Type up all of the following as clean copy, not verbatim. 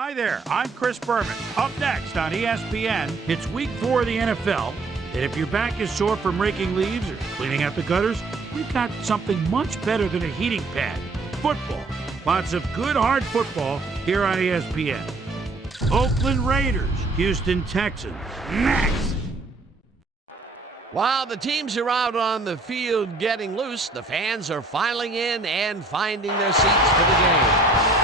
Hi there, I'm Chris Berman. Up next on ESPN, it's week 4 of the NFL, and if your back is sore from raking leaves or cleaning out the gutters, we've got something much better than a heating pad. Football. Lots of good, hard football here on ESPN. Oakland Raiders, Houston Texans. Next! While the teams are out on the field getting loose, the fans are filing in and finding their seats for the game.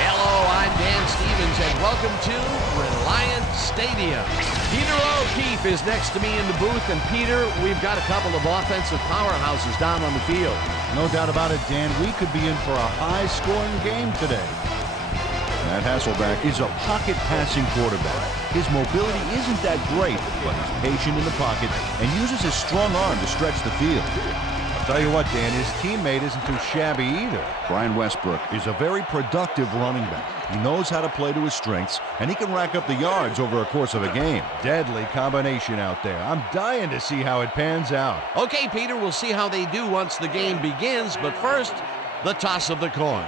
Hello, I'm Dan Stevens, and welcome to Reliant Stadium. Peter O'Keefe is next to me in the booth, and Peter, we've got a couple of offensive powerhouses down on the field. No doubt about it, Dan. We could be in for a high-scoring game today. Matt Hasselbeck is a pocket passing quarterback. His mobility isn't that great, but he's patient in the pocket and uses his strong arm to stretch the field. I'll tell you what, Dan, his teammate isn't too shabby either. Brian Westbrook is a very productive running back. He knows how to play to his strengths, and he can rack up the yards over a course of a game. Deadly combination out there. I'm dying to see how it pans out. Okay, Peter, we'll see how they do once the game begins, but first, the toss of the coin.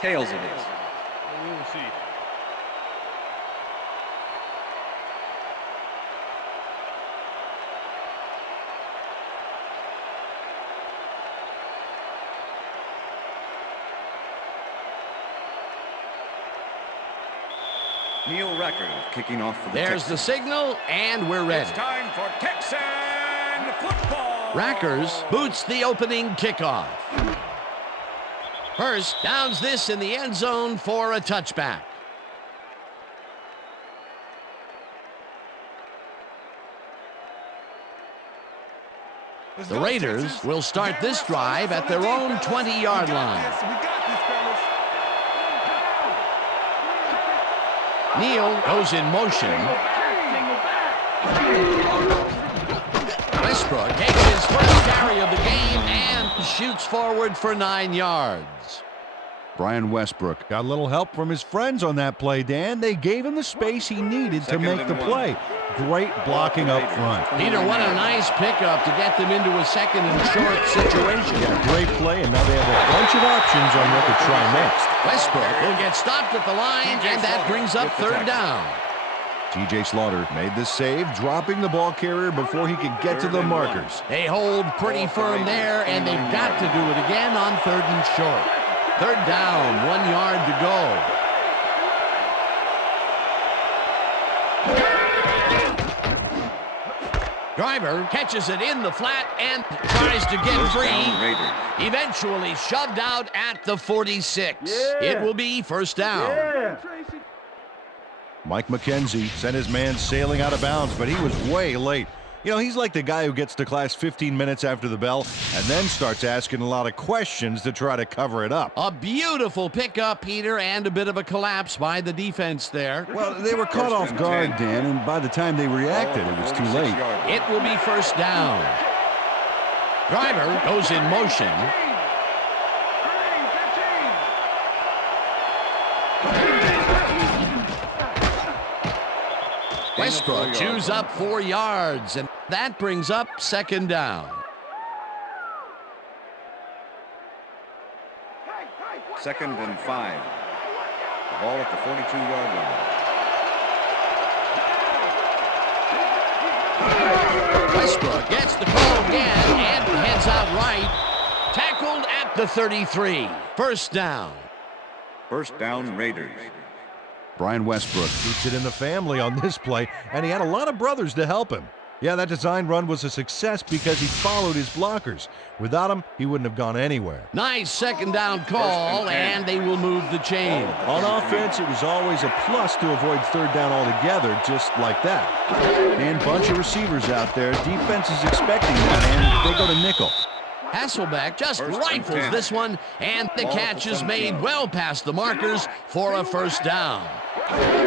Tails it is. We will see. Neil Record kicking off for the There's Texans. the signal, and we're ready. It's time for Texan football. Rackers boots the opening kickoff. Hurst downs this in the end zone for a touchback. The Raiders will start this drive at their own 20-yard line. Neal goes in motion. Westbrook takes his first carry of the game and shoots forward for 9 yards. Brian Westbrook got a little help from his friends on that play, Dan. They gave him the space he needed to make the play. Great blocking up front. Peter, what a nice pickup to get them into a second and short situation. Yeah, great play, and now they have a bunch of options on what to try next. Westbrook will get stopped at the line, and that brings up third down. T.J. Slaughter made the save, dropping the ball carrier before he could get to the markers. They hold pretty firm there, and they've got to do it again on third and short. Third down, 1 yard to go. Driver catches it in the flat and tries to get free. Eventually shoved out at the 46. It will be first down. Mike McKenzie sent his man sailing out of bounds, but he was way late. You know, he's like the guy who gets to class 15 minutes after the bell and then starts asking a lot of questions to try to cover it up. A beautiful pickup, Peter, and a bit of a collapse by the defense there. Well, they were caught off guard, Dan, and by the time they reacted, it was too late. It will be first down. Driver goes in motion. Westbrook chews up 4 yards, and that brings up second down. Second and 5. The ball at the 42-yard line. Westbrook gets the call again and heads out right. Tackled at the 33. First down. First down, Raiders. Brian Westbrook keeps it in the family on this play, and he had a lot of brothers to help him. Yeah, that design run was a success because he followed his blockers. Without them, he wouldn't have gone anywhere. Nice second down call, and they will move the chain. On offense, it was always a plus to avoid third down altogether, just like that. And bunch of receivers out there. Defense is expecting that, and they go to nickel. Hasselbeck just rifles this one, and the catch is made well past the markers for a first down. Westbrook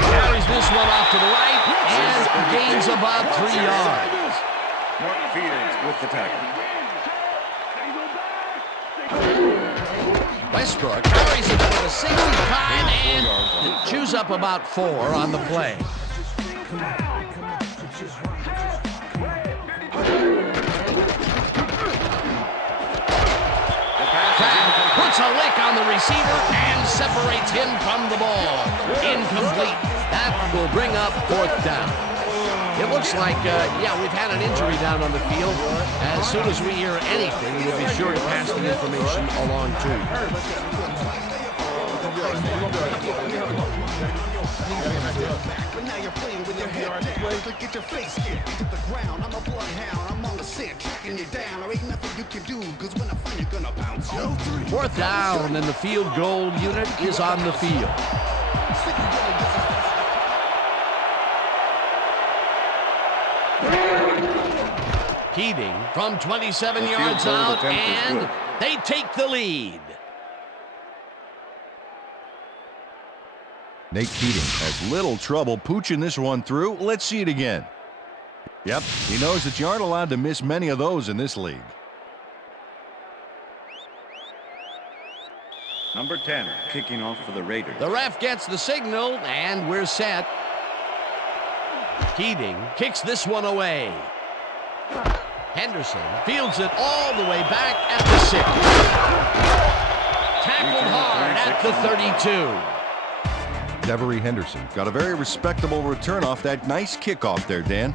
carries this one off to the right and gains about 3 yards. Mark Fields with the tackle. Westbrook carries it for the 65 and chews up about 4 on the play. Crab puts a lick on the receiver and separates him from the ball. Incomplete. That will bring up 4th down. It looks like, we've had an injury down on the field. As soon as we hear anything, we'll be sure to pass the information along to you. Fourth down, and the field goal unit is on the field. Keating from 27 yards out, and they take the lead. Nate Keating has little trouble pooching this one through. Let's see it again. Yep, he knows that you aren't allowed to miss many of those in this league. Number 10, kicking off for the Raiders. The ref gets the signal, and we're set. Keating kicks this one away. Henderson fields it all the way back at the 6. Tackled hard at the 32. Devery Henderson got a very respectable return off that nice kickoff there, Dan.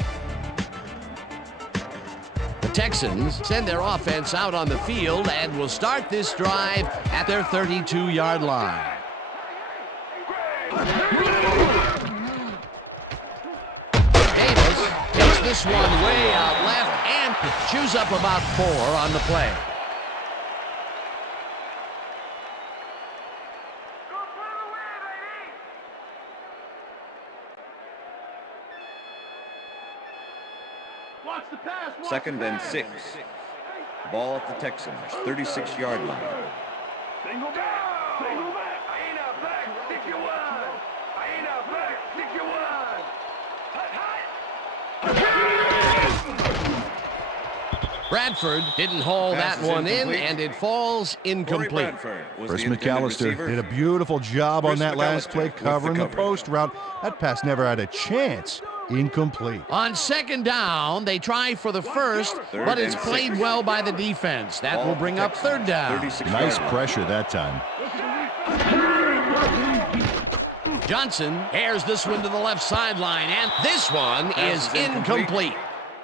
The Texans send their offense out on the field and will start this drive at their 32-yard line. Davis takes this one way out left and chews up about 4 on the play. Second and 6. Ball at the Texans, 36-yard line. Single back. Single back. I ain't out back. Stick your one. I ain't out back. Stick your one. Hut, hut. Bradford didn't haul that one in, and it falls incomplete. Chris McAllister did a beautiful job on that last play covering the post route. That pass never had a chance. Incomplete. On second down, they try for the first, but it's played well by the defense. That will bring up 3rd down. Nice pressure that time. Johnson airs this one to the left sideline, and this one is incomplete.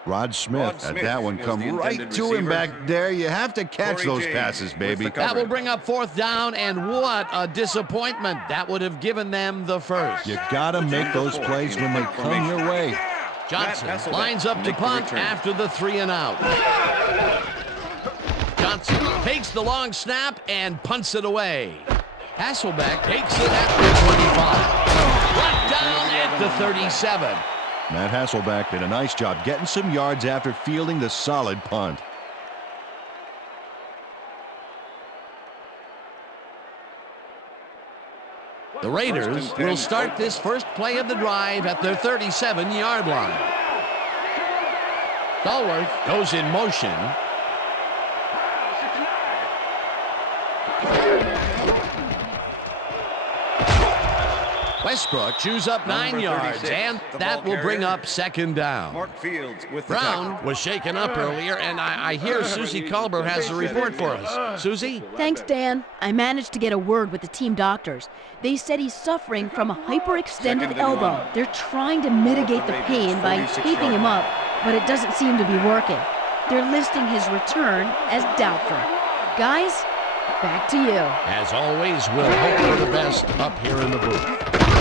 Rod Smith had that one come right to him back there. You have to catch those passes, baby. That will bring up 4th down, and what a disappointment. That would have given them the first. You got to make those plays when they come your way. Johnson lines up to punt after the 3 and out. Johnson takes the long snap and punts it away. Hasselbeck takes it at the 25. Brought down at the 37. Matt Hasselbeck did a nice job getting some yards after fielding the solid punt. The Raiders will start this first play of the drive at their 37-yard line. Stallworth goes in motion. Westbrook chews up 9 yards, and that will bring up 2nd down. Brown was shaken up earlier, and I hear Susie Culber has a report for us. Susie? Thanks, Dan. I managed to get a word with the team doctors. They said he's suffering from a hyperextended elbow. They're trying to mitigate the pain by taping him up, but it doesn't seem to be working. They're listing his return as doubtful. Guys, back to you. As always, we'll hope for the best up here in the booth.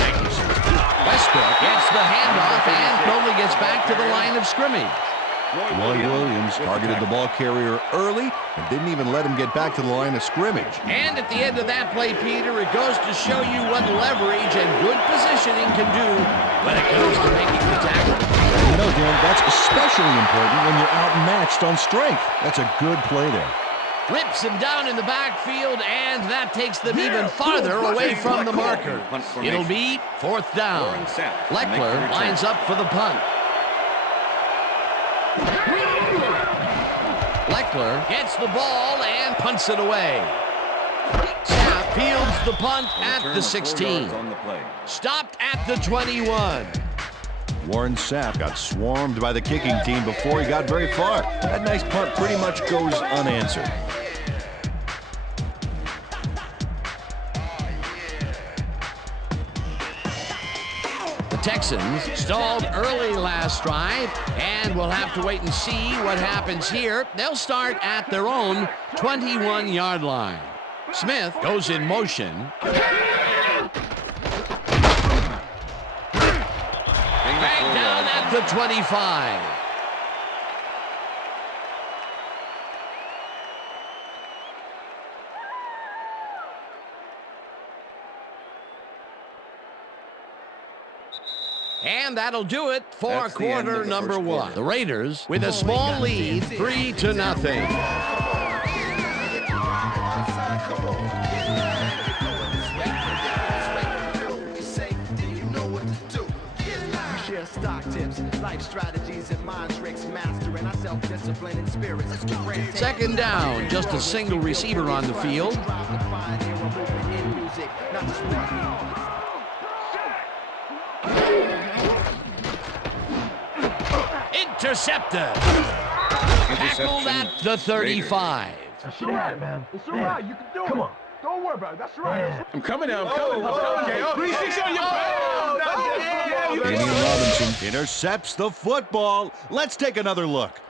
Thank you, Susie. Westbrook gets the handoff and only gets back to the line of scrimmage. Roy Williams targeted the ball carrier early and didn't even let him get back to the line of scrimmage. And at the end of that play, Peter, it goes to show you what leverage and good positioning can do when it comes to making the tackle. You know, Dan, that's especially important when you're outmatched on strength. That's a good play there. Rips him down in the backfield, and that takes them even farther away from the marker. It'll be 4th down. Leckler lines up for the punt. Leckler gets the ball and punts it away. Snap fields the punt at the 16. On the play. Stopped at the 21. Warren Sapp got swarmed by the kicking team before he got very far. That nice punt pretty much goes unanswered. The Texans stalled early last drive, and we'll have to wait and see what happens here. They'll start at their own 21-yard line. Smith goes in motion. Back down at the 25. And that'll do it for That's the end quarter of the number first one. quarter. The Raiders with a small lead, 3-0. Stock tips, life strategies, and mind tricks, mastering our self-discipline and spirits. Second down, just a single receiver on the field. Intercepted. Tackled at the 35. That's right, man. It's all right. You can do it. Come on. Don't worry about it. That's right. I'm coming now. I'm coming. Okay. 3-6 on your back. Damian Robinson intercepts the football. Let's take another look.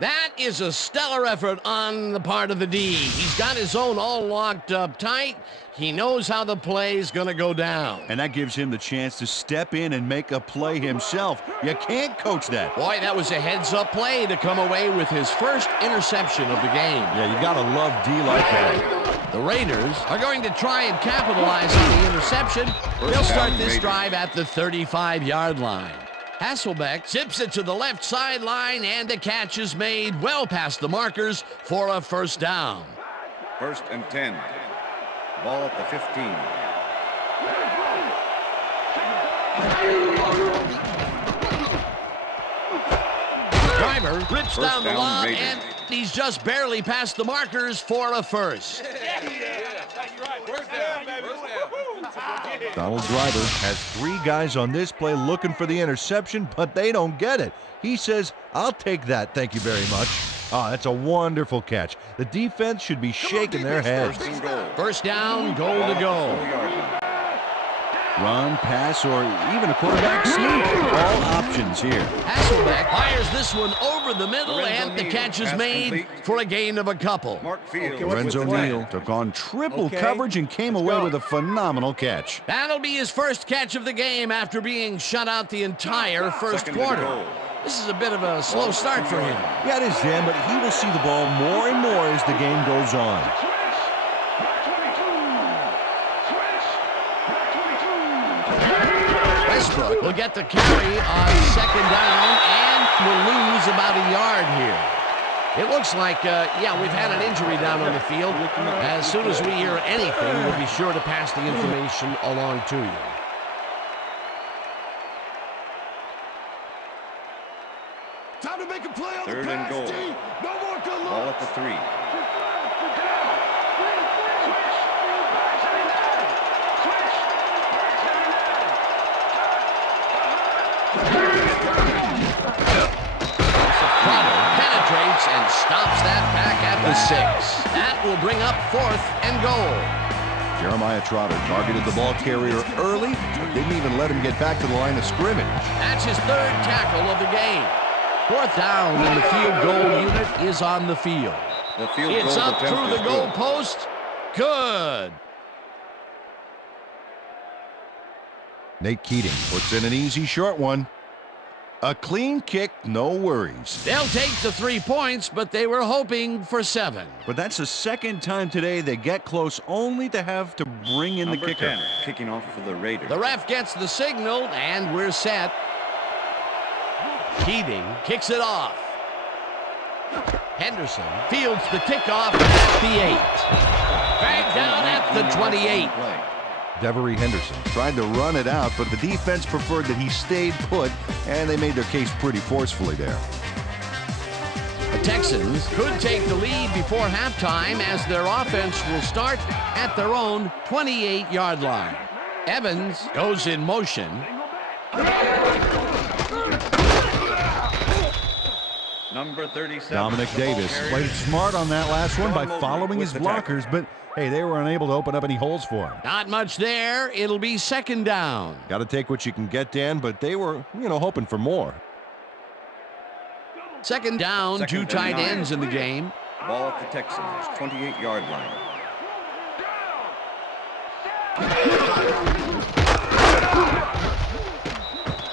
That is a stellar effort on the part of the D. He's got his zone all locked up tight. He knows how the play is going to go down. And that gives him the chance to step in and make a play himself. You can't coach that. Boy, that was a heads-up play to come away with his first interception of the game. Yeah, you got to love D like that. The Raiders are going to try and capitalize on the interception. They'll start this drive at the 35-yard line. Hasselbeck zips it to the left sideline, and the catch is made well past the markers for a first down. 1st and 10. Ball at the 15. Driver rips First down the down, lob, Raiders. and he's just barely past the markers for a first. Donald Driver has 3 guys on this play looking for the interception, but they don't get it. He says, I'll take that, thank you very much. Oh, that's a wonderful catch. The defense should be shaking their heads. 1st and goal. First down, goal to go. 4-yard line. Run, pass, or even a quarterback sneak. All options here. Hasselbeck fires this one over the middle, Lorenzo and the Neal, catch is pass made complete. for a gain of a couple. Mark Fields. Lorenzo with the flag. Neal took on triple coverage and came away with a phenomenal catch. That'll be his first catch of the game after being shut out the entire first Second and quarter. goal. This is a bit of a slow start for him. Yeah, it is, Dan, but he will see the ball more and more as the game goes on. Westbrook will get the carry on second down and will lose about a yard here. It looks like, we've had an injury down on the field. As soon as we hear anything, we'll be sure to pass the information along to you. Time to make a play on 3rd the and pass, goal. D. No more good Ball luck. at the 3. Trotter penetrates and stops that back at the 6. That will bring up 4th and goal. Jeremiah Trotter targeted the ball carrier early, but didn't even let him get back to the line of scrimmage. That's his 3rd tackle of the game. 4th down, and the field goal unit is on the field. The field It's goal up attempt through the is goal good. post. Good. Nate Keating puts in an easy short one. A clean kick, no worries. They'll take the 3 points, but they were hoping for 7. But that's the second time today they get close only to have to bring in the Number kicker. 10, kicking off for the Raiders. The ref gets the signal, and we're set. Keating kicks it off. Henderson fields the kickoff at the 8. Back down at the 28. Play. Devery Henderson tried to run it out, but the defense preferred that he stayed put, and they made their case pretty forcefully there. The Texans could take the lead before halftime as their offense will start at their own 28-yard line. Evans goes in motion. Number 37. Dominic Davis played smart on that last one by following his blockers, but hey, they were unable to open up any holes for him. Not much there. It'll be second down. Got to take what you can get, Dan, but they were, hoping for more. Second down, two tight ends in the game. Ball at the Texans, 28-yard line.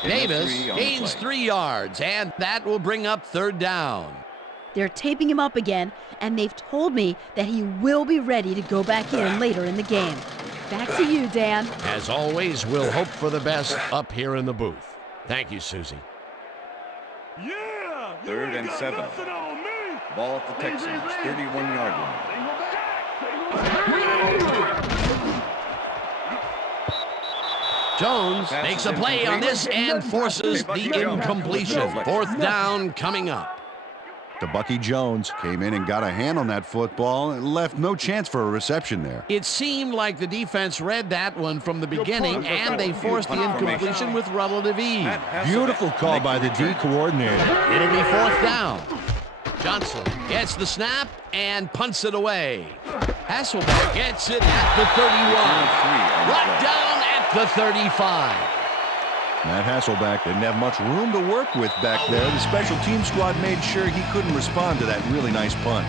Davis gains 3 yards, and that will bring up third down. They're taping him up again, and they've told me that he will be ready to go back in later in the game. Back to you, Dan. As always, we'll hope for the best up here in the booth. Thank you, Susie. Third and 7. Ball at the Texans, 31-yard line. Jones makes a play on this and forces the incompletion. Fourth down coming up. The Bucky Jones came in and got a hand on that football and left no chance for a reception there. It seemed like the defense read that one from the beginning, and they forced the incompletion with relative ease. Beautiful call by the D coordinator. It'll be fourth down. Johnson gets the snap and punts it away. Hasselbeck gets it at the 31. Brought down at the 35. Matt Hasselbeck didn't have much room to work with back there. The special team squad made sure he couldn't respond to that really nice punt.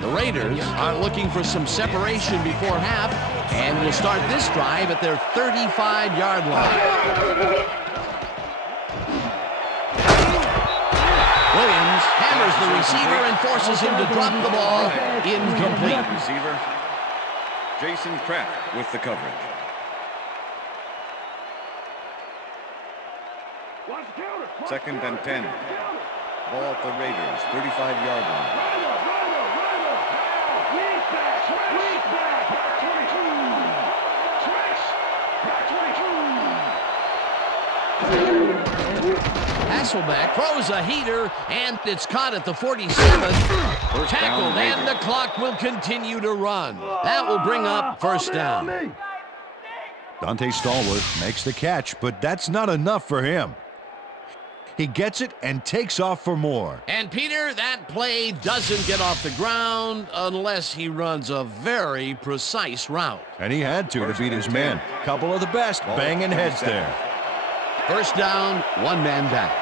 The Raiders are looking for some separation before half and will start this drive at their 35-yard line. Williams hammers the receiver and forces him to drop the ball. Incomplete. Receiver Jason Kraft with the coverage. Second and 10. Ball at the Raiders, 35-yard line. Hasselbeck throws a heater, and it's caught at the 47. Tackled, and the clock will continue to run. That will bring up first down. Dante Stallworth makes the catch, but that's not enough for him. He gets it and takes off for more. And Peter, that play doesn't get off the ground unless he runs a very precise route. And he had to beat his man. Couple of the best banging heads there. First down, one man down.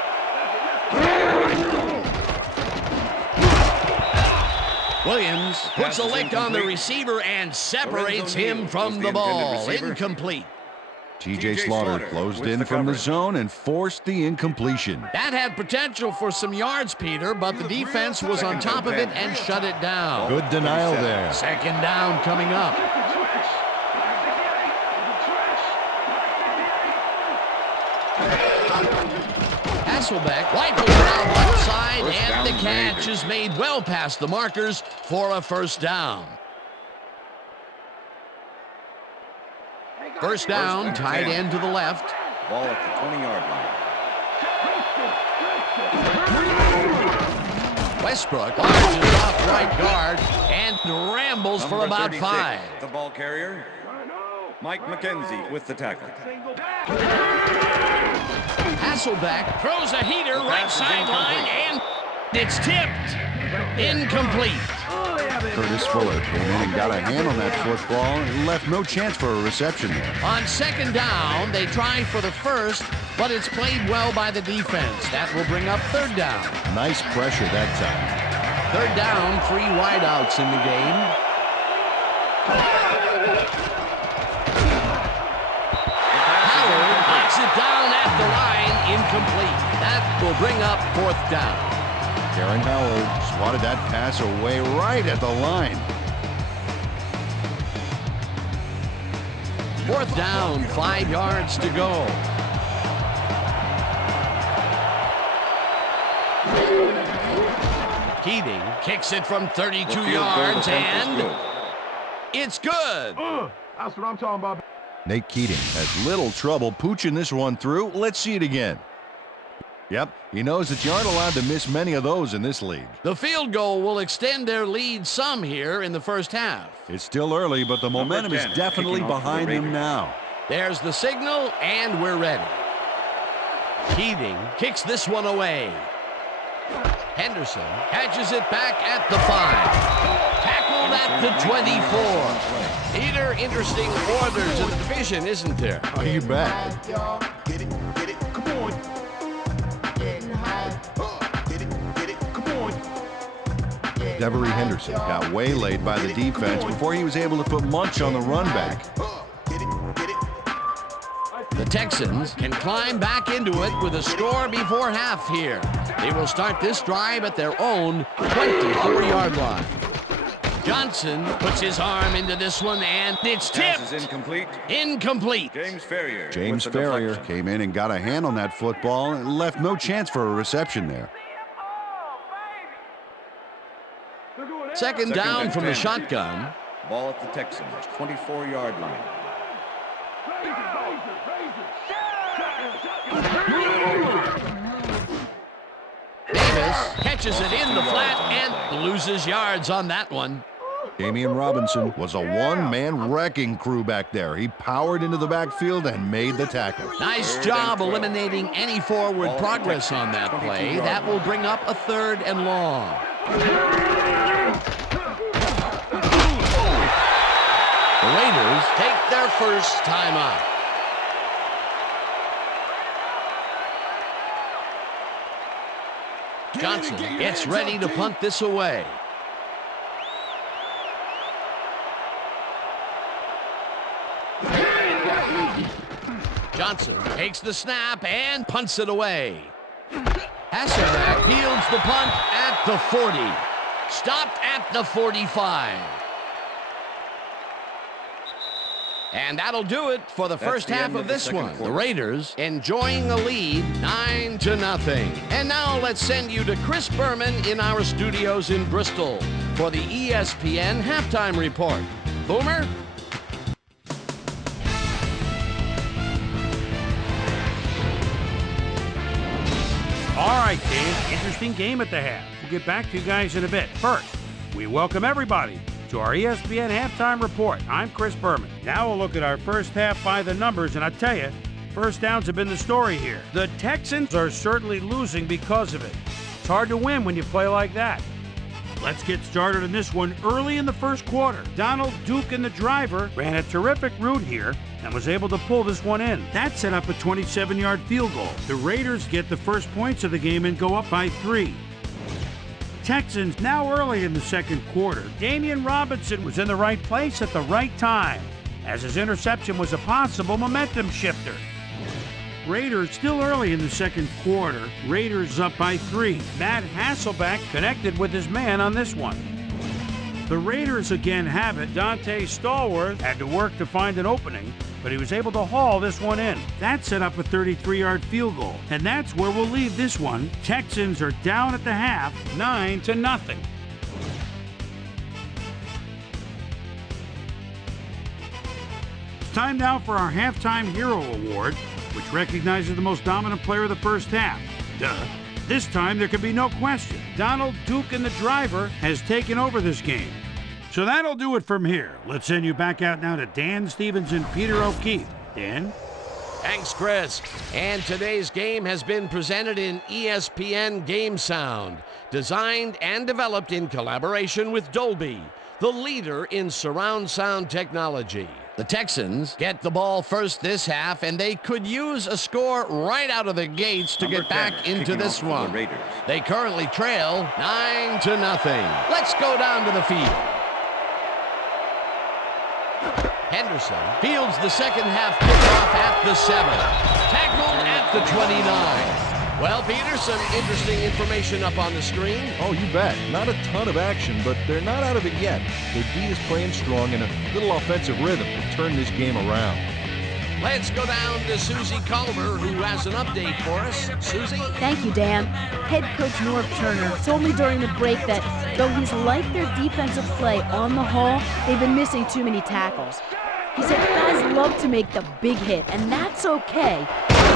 Williams puts a lick on the receiver and separates him from the ball. Incomplete. T.J. Slaughter closed in from the zone and forced the incompletion. That had potential for some yards, Peter, but the defense was on top of it and shut it down. Good denial there. Second down coming up. Hasselbeck rifles around left side, and the catch is made well past the markers for a first down. First down, tight end to the left. Ball at the 20-yard line. Westbrook launches off right guard and rambles for about 5. The ball carrier, Mike McKenzie with the tackle. Hasselbeck throws a heater right sideline, and it's tipped. Incomplete. Curtis Fuller came in and got a hand on that football and left no chance for a reception there. On second down, they try for the first, but it's played well by the defense. That will bring up third down. Nice pressure that time. Third down, 3 wideouts in the game. Howard knocks it down at the line, incomplete. That will bring up fourth down. Karen Howard swatted that pass away right at the line. Fourth down, 5 yards to go. Keating kicks it from 32 yards, and it's good. That's what I'm talking about. Nate Keating has little trouble pooching this one through. Let's see it again. Yep, he knows that you aren't allowed to miss many of those in this league. The field goal will extend their lead some here in the first half. It's still early, but the momentum is 10, definitely kicking off for the behind them Raiders. now. There's the signal, and we're ready. Keating kicks this one away. Henderson catches it back at the 5. Tackled at the 24. Peter, interesting orders in the division, isn't there? Oh, you bet. Get it, come on. Getting high. Get it, come on. Devery Henderson got waylaid by the defense before he was able to put much on the run back. Get it. The Texans can climb back into it with a score before half here. They will start this drive at their own 24-yard line. Johnson puts his arm into this one, and it's Pass tipped. is incomplete. Incomplete. James Ferrier. James with the Ferrier deflection. came in and got a hand on that football and left no chance for a reception there. Second down from the shotgun. Ball at the Texans, 24-yard line. Davis catches it in the flat and loses yards on that one. Damian Robinson was a one-man wrecking crew back there. He powered into the backfield and made the tackle. Nice Third job and 12. eliminating any forward Ball progress on that protected, play. 22-yard That will line. bring up a 3rd and long. The Raiders take their first time out. Johnson gets ready to punt this away. Johnson takes the snap and punts it away. Hasselbeck fields the punt at the 40. Stopped at the 45. And that'll do it for the That's first the half end of of the this second one. The quarter. Raiders enjoying a lead 9-0. And now let's send you to Chris Berman in our studios in Bristol for the ESPN halftime report. Boomer? All right, Dave. Interesting game at the half. We'll get back to you guys in a bit. First, we welcome everybody to our ESPN halftime report. I'm Chris Berman. Now we'll look at our first half by the numbers, and I tell you, first downs have been the story here. The Texans are certainly losing because of it. It's hard to win when you play like that. Let's get started in this one early in the first quarter. Donald Duke and the driver ran a terrific route here and was able to pull this one in. That set up a 27-yard field goal. The Raiders get the first points of the game and go up by 3. Texans now early in the second quarter. Damian Robinson was in the right place at the right time, as his interception was a possible momentum shifter. Raiders still early in the second quarter. Raiders up by 3. Matt Hasselbeck connected with his man on this one. The Raiders again have it. Dante Stallworth had to work to find an opening, but he was able to haul this one in. That set up a 33-yard field goal, and that's where we'll leave this one. Texans are down at the half, 9-0. It's time now for our Halftime Hero Award, which recognizes the most dominant player of the first half. Duh. This time there can be no question. Donald Duke and the driver has taken over this game. So that'll do it from here. Let's send you back out now to Dan Stevens and Peter O'Keefe. Dan? Thanks, Chris. And today's game has been presented in ESPN Game Sound, designed and developed in collaboration with Dolby, the leader in surround sound technology. The Texans get the ball first this half, and they could use a score right out of the gates to Number get back 10, into kicking this off for the one. Raiders. They currently trail 9-0. Let's go down to the field. Henderson fields the second half kickoff at the 7. Tackled at the 29. Well, Peter, some interesting information up on the screen. Oh, you bet. Not a ton of action, but they're not out of it yet. Their D is playing strong and a little offensive rhythm to turn this game around. Let's go down to Susie Culver, who has an update for us. Susie? Thank you, Dan. Head coach Norv Turner told me during the break that though he's liked their defensive play on the whole, they've been missing too many tackles. He said guys love to make the big hit, and that's okay.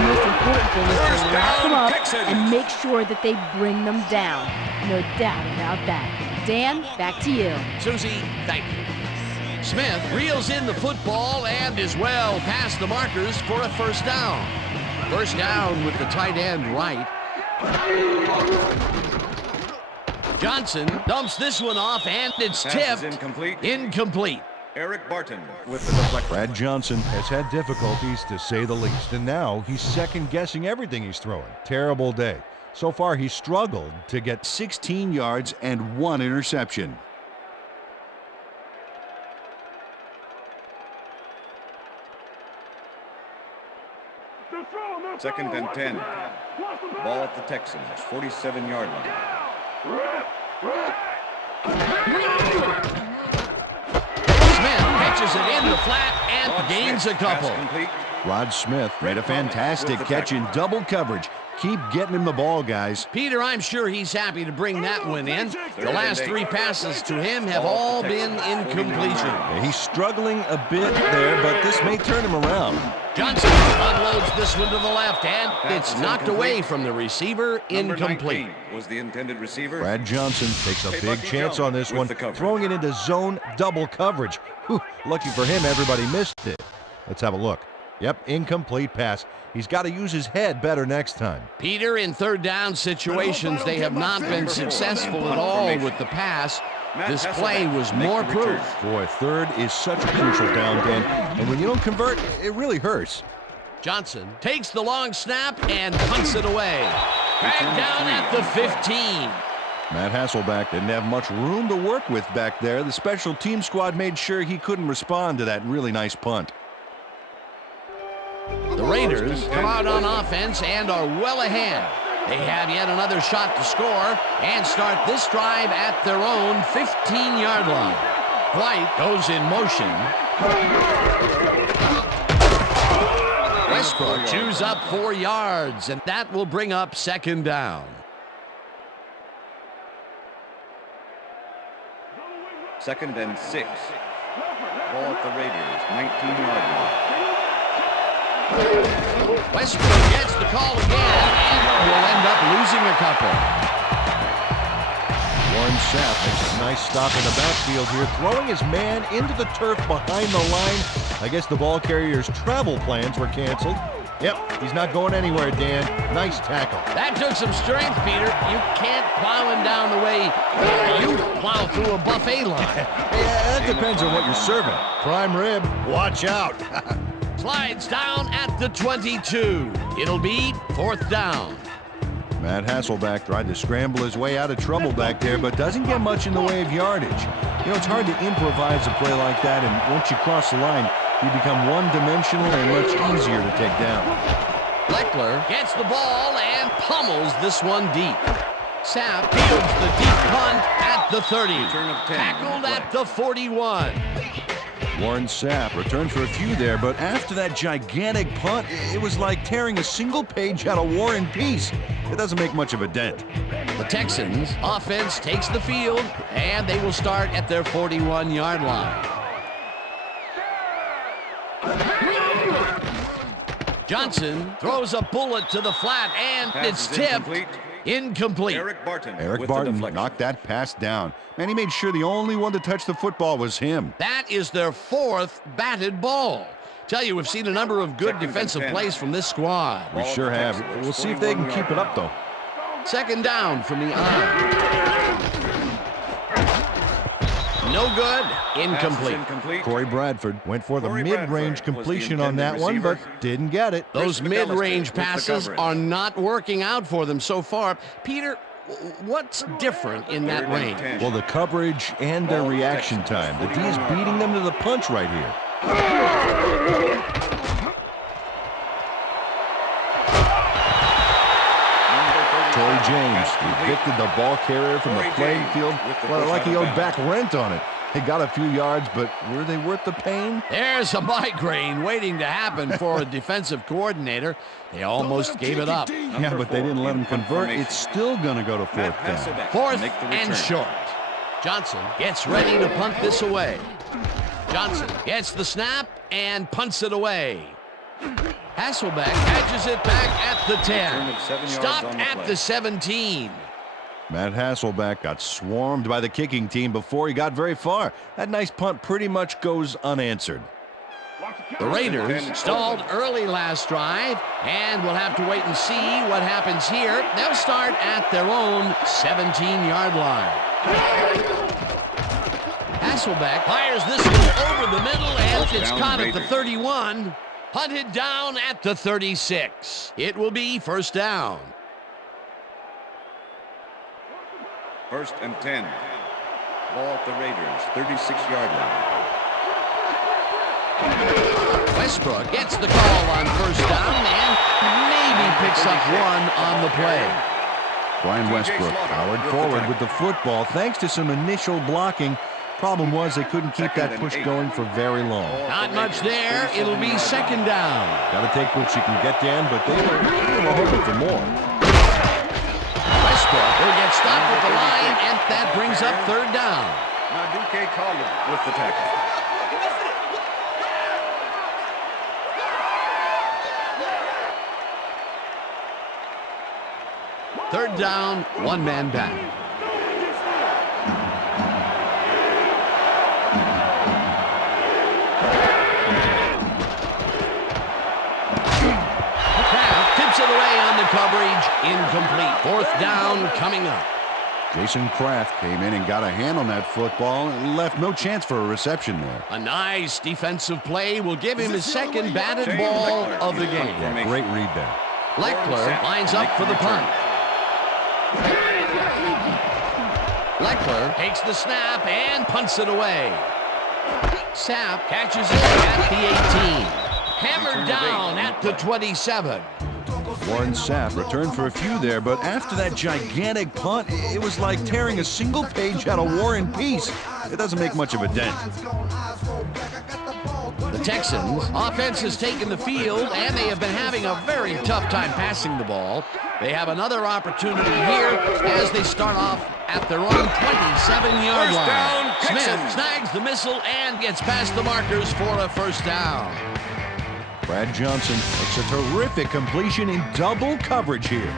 most important thing is First to lock down, them up Texans. and make sure that they bring them down. No doubt about that. Dan, back to you. Susie, thank you. Smith reels in the football and is well past the markers for a first down. First down with the tight end right. Johnson dumps this one off, and it's Pass is tipped. incomplete. Incomplete. Eric Barton with the deflection. Brad Johnson has had difficulties, to say the least, and now he's second-guessing everything he's throwing. Terrible day. So far, he's struggled to get 16 yards and 1 interception. Second and 10. Ball at the Texans, 47-yard line. Smith pitches it in the flat and gains a couple. Pass complete. Rod Smith made a fantastic catch in double coverage. Keep getting him the ball, guys. Peter, I'm sure he's happy to bring that one in. The last 3 passes to him have all been incompletion. He's struggling a bit there, but this may turn him around. Johnson unloads this one to the left, and it's knocked away from the receiver. Number Incomplete. 19 was the intended receiver. Brad Johnson takes a Hey, big Bucky chance Jones on this with one, the coverage. throwing it into zone double coverage. Whew, lucky for him, everybody missed it. Let's have a look. Yep, incomplete pass. He's got to use his head better next time. Peter, in third down situations, they have not been successful at all with the pass. This play was more proof. Boy, third is such a crucial down, Dan, and when you don't convert, it really hurts. Johnson takes the long snap and punts it away. Back down at the 15. Matt Hasselbeck didn't have much room to work with back there. The special team squad made sure he couldn't respond to that really nice punt. The Raiders come out on offense and are well ahead. They have yet another shot to score and start this drive at their own 15-yard line. White goes in motion. Westbrook chews up 4 yards, and that will bring up second down. Second and 6. Ball at the Raiders, 19-yard line. Westbrook gets the call again and will end up losing a couple. Warren Sapp makes a nice stop in the backfield here, throwing his man into the turf behind the line. I guess the ball carrier's travel plans were canceled. Yep, he's not going anywhere, Dan. Nice tackle. That took some strength, Peter. You can't plow him down the way you plow through a buffet line. Yeah, that depends on what you're serving. Prime rib, watch out. Slides down at the 22. It'll be fourth down. Matt Hasselbeck tried to scramble his way out of trouble back there, but doesn't get much in the way of yardage. You know, it's hard to improvise a play like that, and once you cross the line, you become one-dimensional and much easier to take down. Leckler gets the ball and pummels this one deep. Sapp fields the deep punt at the 30. Return of 10. Tackled at the 41. Warren Sapp returned for a few there, but after that gigantic punt, it was like tearing a single page out of War and Peace. It doesn't make much of a dent. The Texans offense takes the field, and they will start at their 41-yard line. Johnson throws a bullet to the flat, and Pass it's is tipped. incomplete. Incomplete. Eric Barton Eric with the Barton deflection. knocked that pass down, and he made sure the only one to touch the football was him. That is their 4th batted ball. Tell you, we've seen a number of good Second and defensive 10. plays from this squad. We sure have. We'll see if they can keep it up, though. Second down from the eye. No good. Pass is Incomplete. incomplete. Corey Bradford went for the Corey mid-range Bradford was the completion on that intended one, receiver. but didn't get it. Those Chris McAllister mid-range with the passes coverage. are not working out for them so far. Peter, what's different in that Third and range? 10. Well, the coverage and their reaction time. The D is beating them to the punch right here. Torrey James evicted the ball carrier from the Torrey playing James field. with the Well, push like out he of owed bounds. back rent on it. He got a few yards, but were they worth the pain? There's a migraine waiting to happen for a defensive coordinator. They almost gave it up. Yeah, but they didn't let him convert. It's still going to go to fourth Matt down. Hasselbeck Fourth make the and return. short. Johnson gets ready to punt this away. Johnson gets the snap and punts it away. Hasselbeck catches it back at the 10. 7 yards Stopped on the at play. the 17. Matt Hasselbeck got swarmed by the kicking team before he got very far. That nice punt pretty much goes unanswered. The Raiders stalled early last drive, and we'll have to wait and see what happens here. They'll start at their own 17-yard line. Hasselbeck fires this one over the middle, and it's caught at the 31. Hunted down at the 36. It will be first down. 1st and 10. Ball at the Raiders, 36-yard line. Westbrook gets the call on first down and maybe picks up one on the play. Brian Westbrook powered forward with the football thanks to some initial blocking. Problem was they couldn't keep that push going for very long. Not much there. It'll be second down. Got to take what you can get, Dan, but they were hoping for more. Westbrook will get stopped at the line, and that brings up third down. Now Duque Collier with the tackle. Third down, one man back. Kraft tips it away on the coverage. Incomplete. Fourth down coming up. Jason Kraft came in and got a hand on that football and left no chance for a reception there. A nice defensive play will give him his second batted ball of the game. Yeah, great read there. Leckler lines up for the punt. Leckler takes the snap and punts it away. Sapp catches it at the 18. Hammered down at the 27. Warren Sapp returned for a few there, but after that gigantic punt, it was like tearing a single page out of War and Peace. It doesn't make much of a dent. The Texans offense has taken the field, and they have been having a very tough time passing the ball. They have another opportunity here as they start off at their own 27-yard line. Smith snags the missile and gets past the markers for a first down. Brad Johnson makes a terrific completion in double coverage here.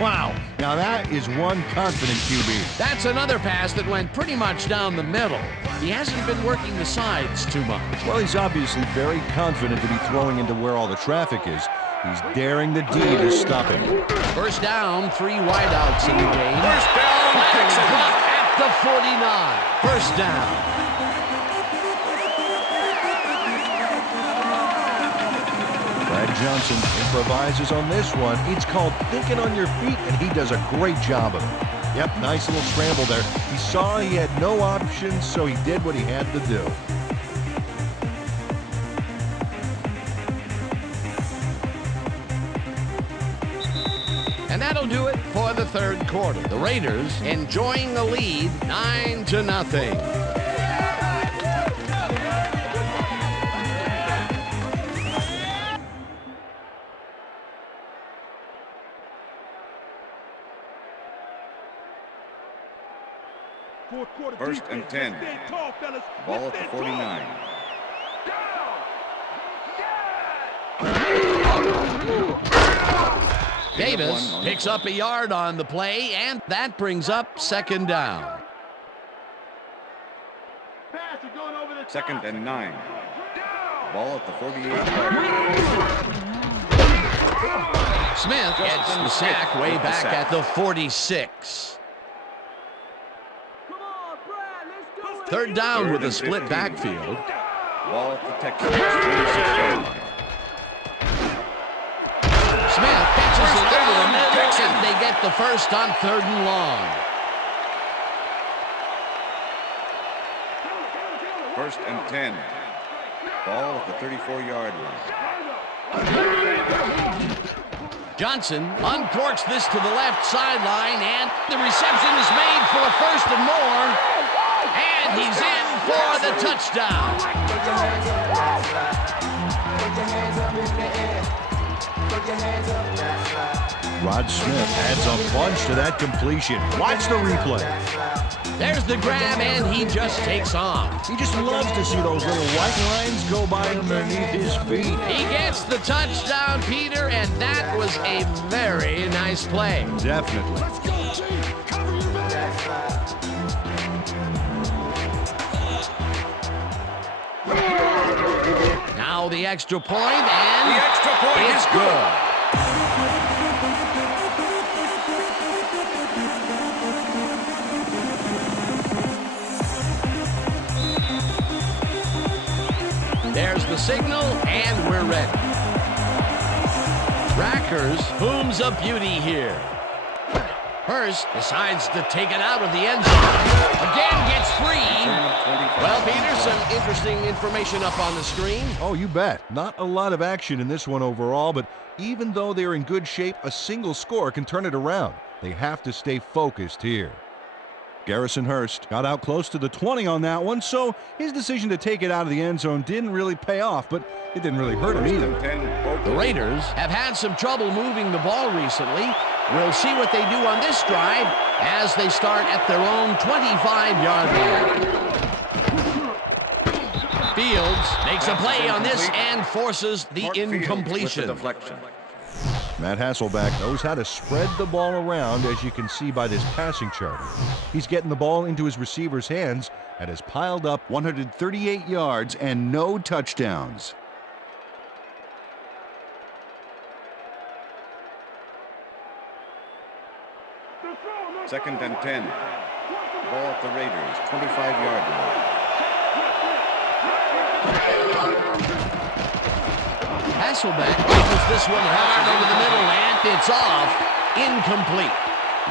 Wow, now that is one confident QB. That's another pass that went pretty much down the middle. He hasn't been working the sides too much. Well, he's obviously very confident to be throwing into where all the traffic is. He's daring the D to stop him. First down, 3 wideouts in the game. First down, Texans. At the 49. First down. Brad Johnson improvises on this one. It's called thinking on your feet, and he does a great job of it. Yep, nice little scramble there. He saw he had no options, so he did what he had to do. And that'll do it for the third quarter. The Raiders enjoying the lead 9-0. First and 10. Ball at the 49. Davis picks up a yard on the play, and that brings up second down. Second and 9. Ball at the 48-yard line. Smith gets the sack way back at the 46. Third down with a split backfield. Ball at the Texans, 26-yard line. Smith catches it over the middle, and they get the first on third and long. First and 10. Ball at the 34-yard line. Johnson uncorks this to the left sideline, and the reception is made for a first and more. And he's in for the touchdown. Rod Smith adds a bunch to that completion. Watch the replay. There's the grab, and he just takes off. He just loves to see those little white lines go by underneath his feet. He gets the touchdown, Peter, and that was a very nice play. Definitely. Now the extra point, and The extra point it's is good. There's the signal, and we're ready. Rackers, whom's a beauty here. Hurst decides to take it out of the end zone. Again gets free. Well, Peter, some interesting information up on the screen. Oh, you bet. Not a lot of action in this one overall, but even though they're in good shape, a single score can turn it around. They have to stay focused here. Garrison Hurst got out close to the 20 on that one, so his decision to take it out of the end zone didn't really pay off, but it didn't really hurt him either. The Raiders have had some trouble moving the ball recently. We'll see what they do on this drive as they start at their own 25-yard line. Fields makes a play on this and forces the incompletion. Matt Hasselbeck knows how to spread the ball around, as you can see by this passing chart. He's getting the ball into his receiver's hands and has piled up 138 yards and no touchdowns. Second and 10. Ball at the Raiders, 25-yard line. Hasselbeck pushes this one hard over the middle, and it's off. Incomplete.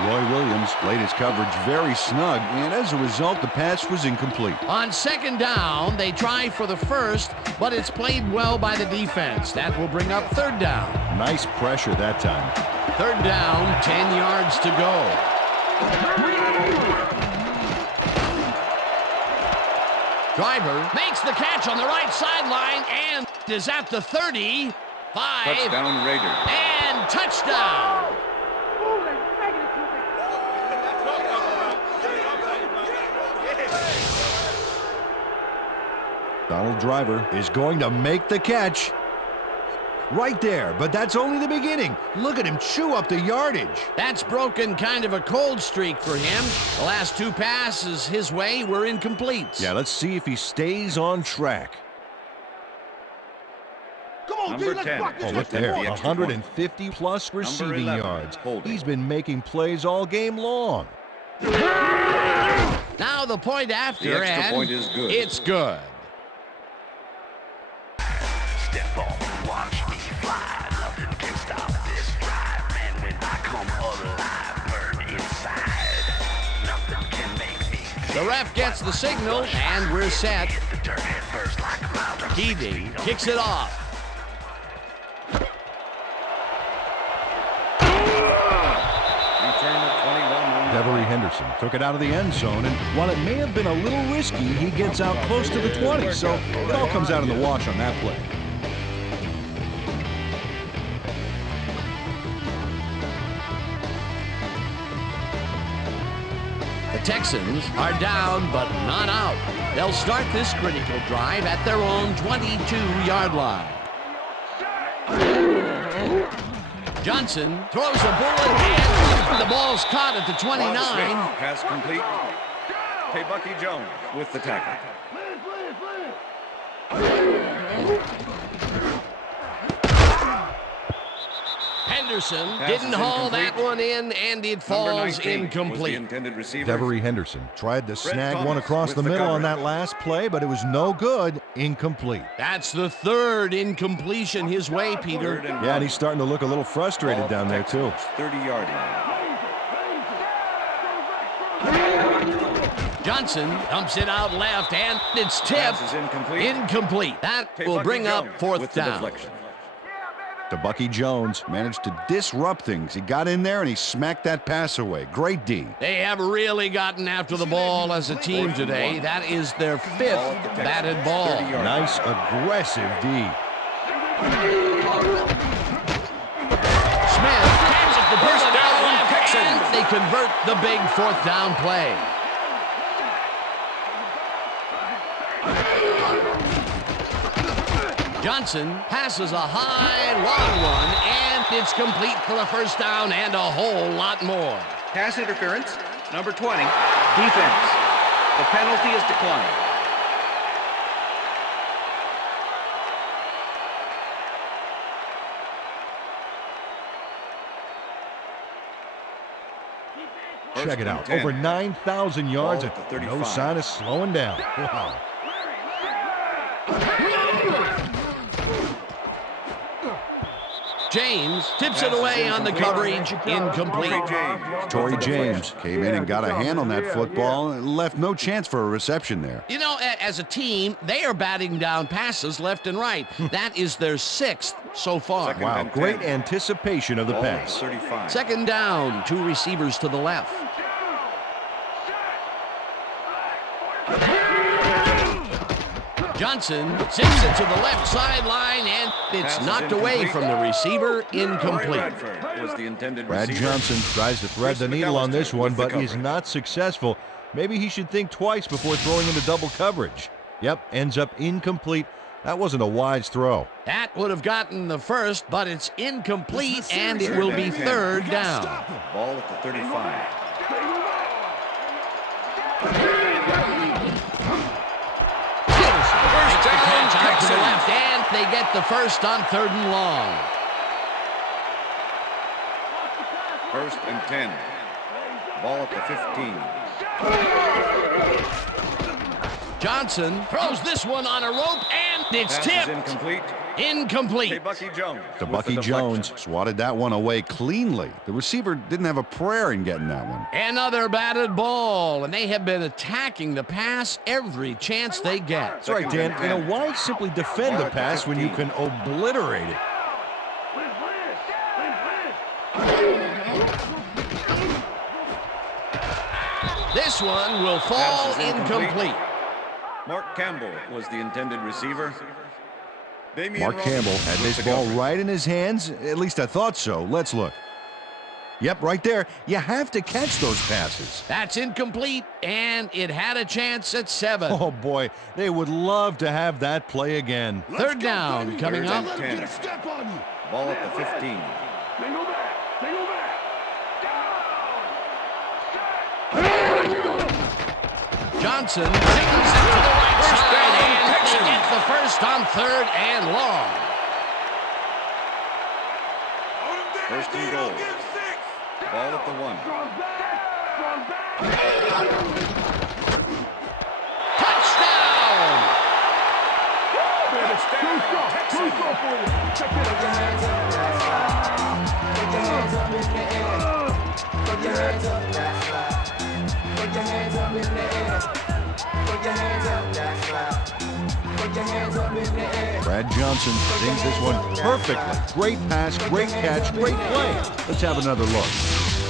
Roy Williams laid his coverage very snug, and as a result, the pass was incomplete. On second down, they try for the first, but it's played well by the defense. That will bring up third down. Nice pressure that time. Third down, 10 yards to go. Driver makes the catch on the right sideline and is at the 30, 5, Touchdown Raiders. and touchdown. Donald Driver is going to make the catch. Right there, but that's only the beginning. Look at him chew up the yardage. That's broken kind of a cold streak for him. The last two passes his way were incomplete. Yeah, let's see if he stays on track. Come on, Number D, let's 10. rock this. Oh, look there, The extra 150 plus receiving 11, yards. holding. He's been making plays all game long. Now the point after, The extra and point is good. it's good. Step on, watch me fly. Nothing can stop this drive, man. When I come alive, burn inside. Nothing can make me. The ref gets the signal, and we're set. Hit the dirt head first like a mountain. Keating kicks it off. Return of 21. Devery Henderson took it out of the end zone, and while it may have been a little risky, he gets out close to the 20, so it all comes out in the wash on that play. The Texans are down, but not out. They'll start this critical drive at their own 22-yard line. Johnson throws a bullet, and the ball's caught at the 29. Pass complete. Bucky Jones with the tackle. Henderson Pass didn't is haul incomplete. that one in, and it Number falls 19 was the incomplete. intended receiver. Devery Henderson tried to snag one Thomas across with the the middle on coverage. that last play, but it was no good. Incomplete. That's the third incompletion his way, Peter. Third and Yeah, one. and he's starting to look a little frustrated Ball down there, too. 30-yard line. Johnson dumps it out left, and it's tipped. Pass is incomplete. Incomplete. That will Bucky bring up Jones fourth with the down. deflection. To Bucky Jones, managed to disrupt things. He got in there and he smacked that pass away. Great D. They have really gotten after the ball as a team today. That is their fifth batted ball. 30-yard Nice, aggressive D. Smith catches the first down down, left, Texans. and they convert the big fourth down play. Johnson passes a high, long one, and it's complete for a first down and a whole lot more. Pass interference, number 20, defense. The penalty is declined. Check it out. Over 9,000 yards and no sign of slowing down. Wow. James tips it away on the coverage, incomplete. Torrey James came in and got a hand on that football and left no chance for a reception there. You know, as a team, they are batting down passes left and right. That is their 6th so far. Wow, great anticipation of the pass. Second down, 2 receivers to the left. Johnson sends it to the left sideline, and it's knocked away from the receiver, incomplete. Brad Johnson tries to thread the needle on this one, but is not successful. Maybe he should think twice before throwing into double coverage. Yep, ends up incomplete. That wasn't a wise throw. That would have gotten the first, but it's incomplete, and it will be third down. Ball at the 35. Out to the left, and they get the first on 3rd and long. 1st and 10. Ball at the 15. Johnson throws this one on a rope, and it's tipped. Incomplete. Incomplete. To Bucky Jones. To Bucky Jones swatted that one away cleanly. The receiver didn't have a prayer in getting that one. Another batted ball, and they have been attacking the pass every chance they get. That's right, Dan. You know, why simply defend the pass when you can obliterate it? This one will fall incomplete. Mark Campbell was the intended receiver. Mark Campbell had this ball right in his hands. At least I thought so. Let's look. Yep, right there. You have to catch those passes. That's incomplete, and it had a chance at 7. Oh, boy. They would love to have that play again. 3rd down coming up. Ball at the 15. Johnson takes it to the right side, and they get the first on 3rd and long. 1st and goal. Ball at the 1. Touchdown! Brad Johnson sings this one perfectly. Great pass, great catch, great play. Let's have another look.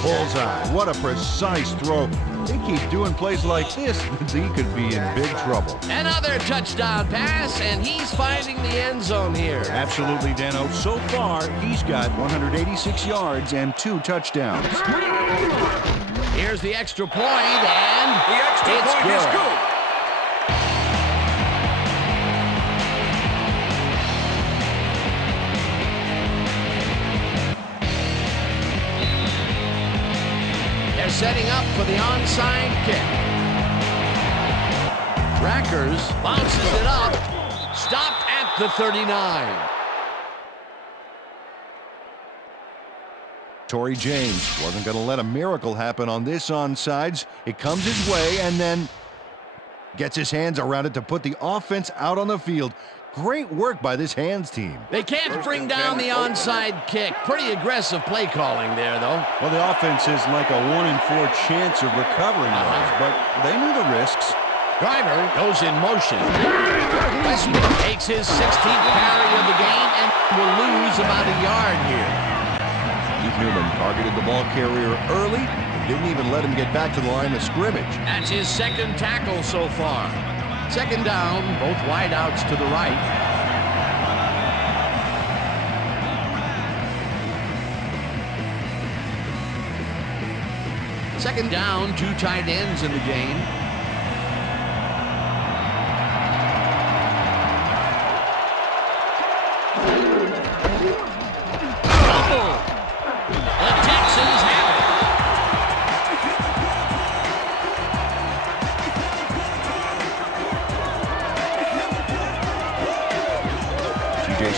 Bullseye. What a precise throw. They keep doing plays like this, he could be in big trouble. Another touchdown pass, and he's finding the end zone here. Absolutely, Dano. So far, he's got 186 yards and 2 touchdowns. Here's the extra point, and The extra it's point good. is good. They're setting up for the onside kick. Rackers bounces it up, stopped at the 39. Torrey James wasn't going to let a miracle happen on this onsides. It comes his way and then gets his hands around it to put the offense out on the field. Great work by this hands team. They can't bring down the onside kick. Pretty aggressive play calling there, though. Well, the offense is like a 1 in 4 chance of recovering those, but they knew the risks. Driver goes in motion. Westbrook takes his 16th carry of the game and will lose about a yard here. Keith Newman targeted the ball carrier early and didn't even let him get back to the line of scrimmage. That's his 2nd tackle so far. 2nd down, both wideouts to the right. Second down, 2 tight ends in the game.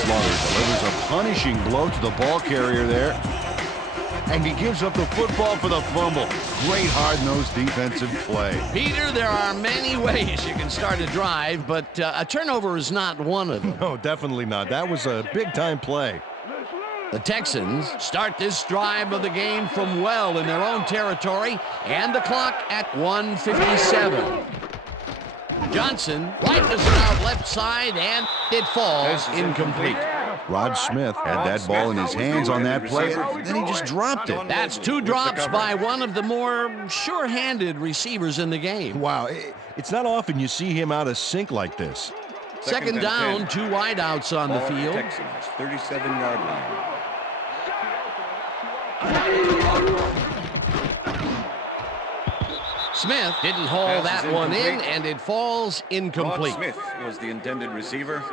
Slaughter delivers a punishing blow to the ball carrier there. And he gives up the football for the fumble. Great hard-nosed defensive play. Peter, there are many ways you can start a drive, but a turnover is not one of them. No, definitely not. That was a big-time play. The Texans start this drive of the game from well in their own territory, and the clock at 1:57. Johnson rifles it out left side, and it falls incomplete. Rod Smith had that ball in his hands on that play, and then he just dropped it. That's 2 drops by one of the more sure-handed receivers in the game. Wow, it's not often you see him out of sync like this. Second down, 2 wideouts on the field. Texans, 37-yard line. Smith didn't haul that one in, and it falls incomplete. Smith was the intended receiver.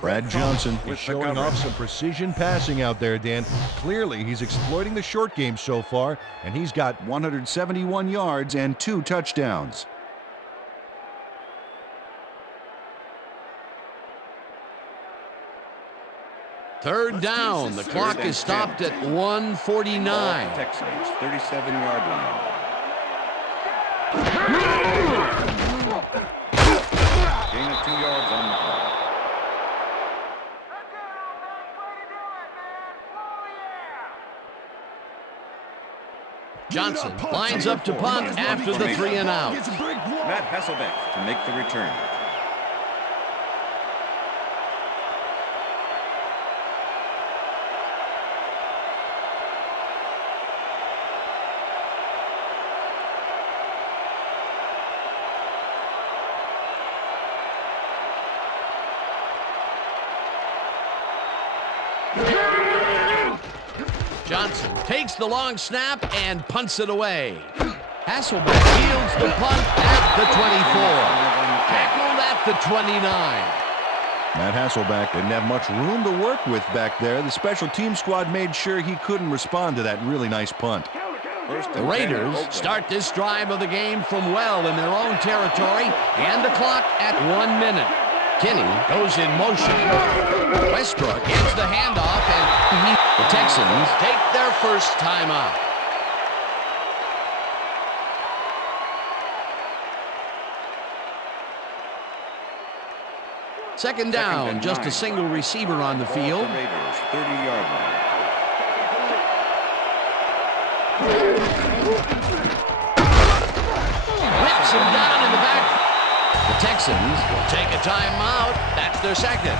Brad Johnson is showing off some precision passing out there, Dan. Clearly, he's exploiting the short game so far, and he's got 171 yards and 2 touchdowns. Third down. The clock is stopped at 1:49. Texans, 37-yard line. Gain of 2 yards on the play. Johnson lines up to punt after the 3 and out. Matt Hasselbeck to make the return. Johnson takes the long snap and punts it away. Hasselbeck fields the punt at the 24. Tackled at the 29. Matt Hasselbeck didn't have much room to work with back there. The special team squad made sure he couldn't respond to that really nice punt. The Raiders start this drive of the game from well in their own territory, and the clock at 1 minute. Kinney goes in motion. Westbrook gets the handoff, and the Texans take their first timeout. Second down, just a single receiver on the field. The Raiders, 30-yard line. Whips him down in the back. The Texans will take a timeout. That's their second.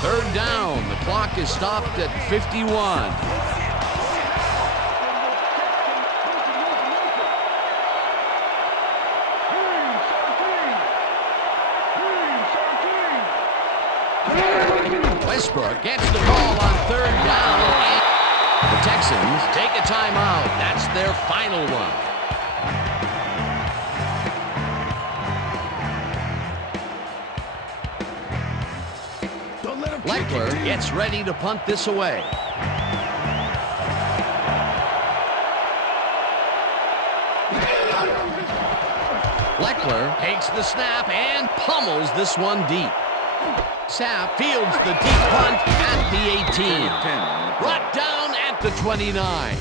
Third down. The clock is stopped at 51. Westbrook gets the ball on third down, and the Texans take a timeout. That's their final one. Leckler gets ready to punt this away. Leckler takes the snap and pummels this one deep. Sapp fields the deep punt at the 18. Brought down at the 29.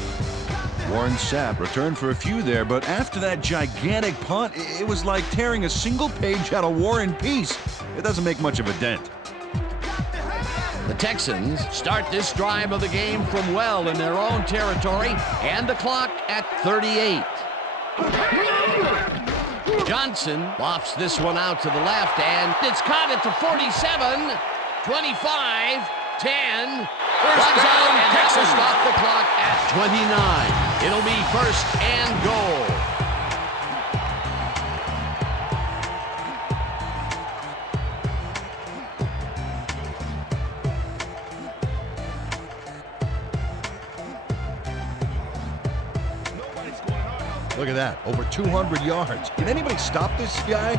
Warren Sapp returned for a few there, but after that gigantic punt, it was like tearing a single page out of War and Peace. It doesn't make much of a dent. The Texans start this drive of the game from well in their own territory, and the clock at 38. Johnson lofts this one out to the left, and it's caught at the 47, 25, 10. Runs out, and that will stop the clock at 29. It'll be first and goal. Look at that, over 200 yards. Can anybody stop this guy?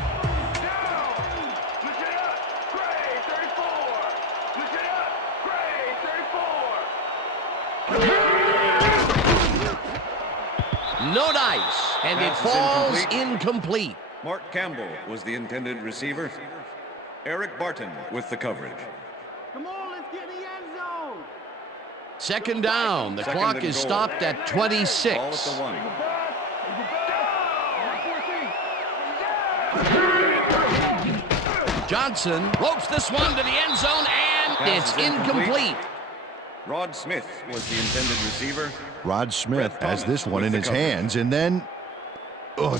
No dice, and it falls incomplete. Mark Campbell was the intended receiver. Eric Barton with the coverage. Come on, let's get in the end zone. Second down. The Second clock and is goal. stopped at Ball at 26. the 1. Johnson ropes this one to the end zone, and Pass it's is incomplete. incomplete. Rod Smith was the intended receiver. Rod Smith has this one in his hands and then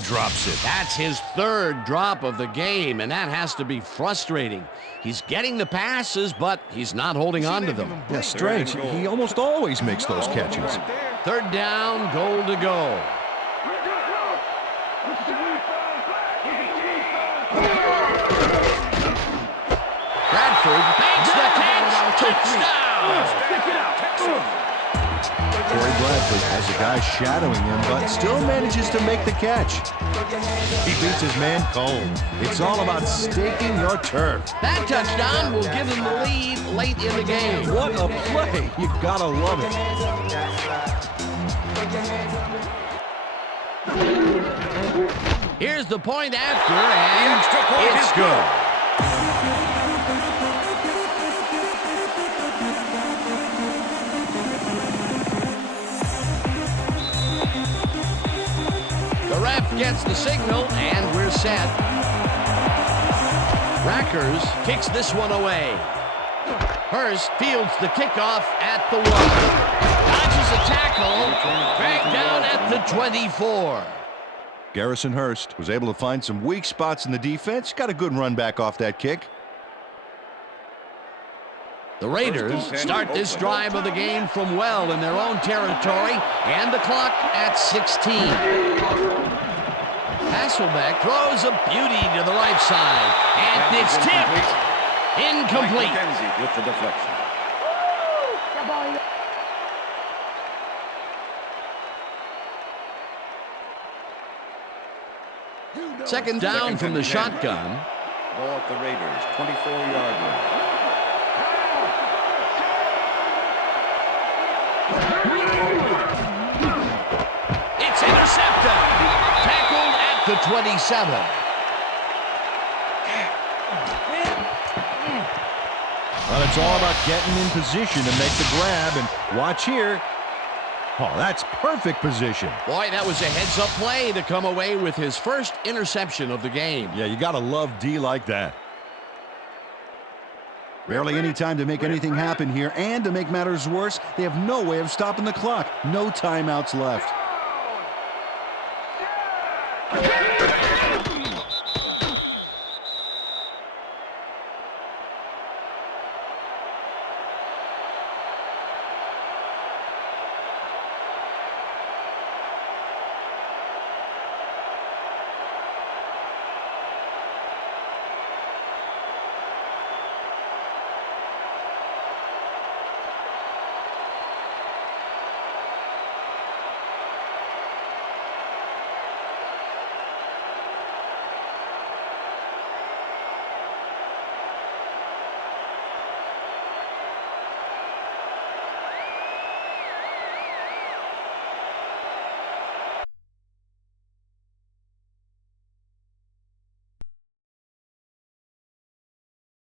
drops it. That's his third drop of the game, and that has to be frustrating. He's getting the passes, but he's not holding on to them. Yeah, strange. He almost always makes those catches. Third down, goal to go. Bradford makes the catch. Touchdown! Corey Bradford has a guy shadowing him, but still manages to make the catch. He beats his man cold. It's all about staking your turf. That touchdown will give him the lead late in the game. What a play. You gotta love it. Here's the point after, and it's good. The ref gets the signal, and we're set. Rackers kicks this one away. Hurst fields the kickoff at the 1. Dodges a tackle, dragged down at the 24. Garrison Hurst was able to find some weak spots in the defense. Got a good run back off that kick. The Raiders start this drive of the game from well in their own territory, and the clock at 16. Hasselbeck throws a beauty to the right side, and it's tipped. Incomplete. McKenzie with the deflection. Second down from the shotgun. Ball at the Raiders, 24-yard line. It's intercepted. Tackled at the 27. Well, it's all about getting in position to make the grab, and watch here. Oh, that's perfect position. Boy, that was a heads-up play to come away with his first interception of the game. Yeah, you gotta love D like that. Barely any time to make anything happen here, and to make matters worse, they have no way of stopping the clock. No timeouts left.